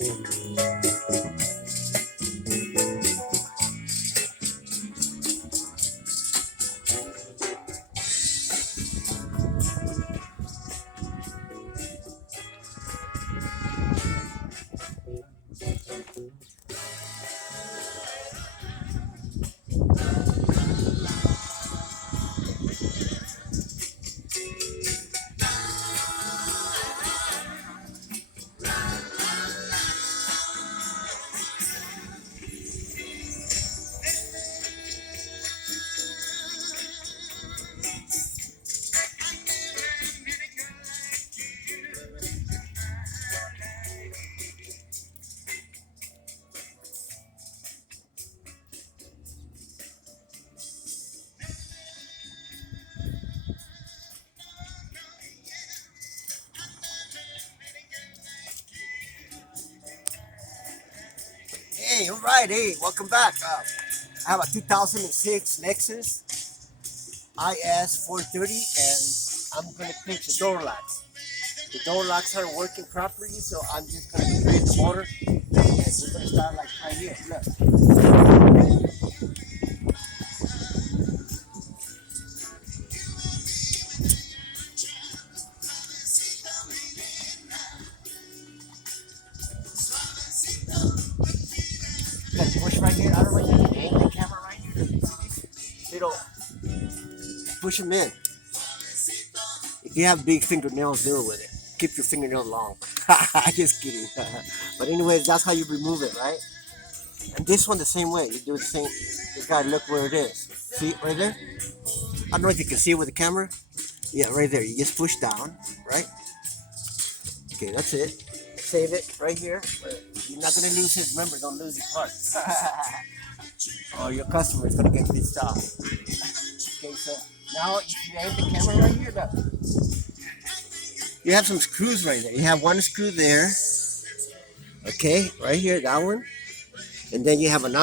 Hey, all right. Hey, welcome back. I have a 2006 Lexus IS 430, and I'm gonna fix the door locks. The door locks aren't working properly, so I'm just gonna raise the motor, and we're gonna start like right here. Look. You gotta push right here. I don't know if you can aim the camera right here. Little push them in. If you have big fingernails, do it with it. Keep your fingernails long. Just kidding. But anyways, that's how you remove it, right? And this one the same way. You do the same. You gotta look where it is. See right there? I don't know if you can see it with the camera. Yeah, right there. You just push down, right? Okay, that's it. Save it right here. You're not gonna lose it. Remember, don't lose your parts. Or your customer is gonna get pissed off. Okay, so now if you aim the camera right here, look. You have some screws right there. You have one screw there. Okay, right here, that one. And then you have another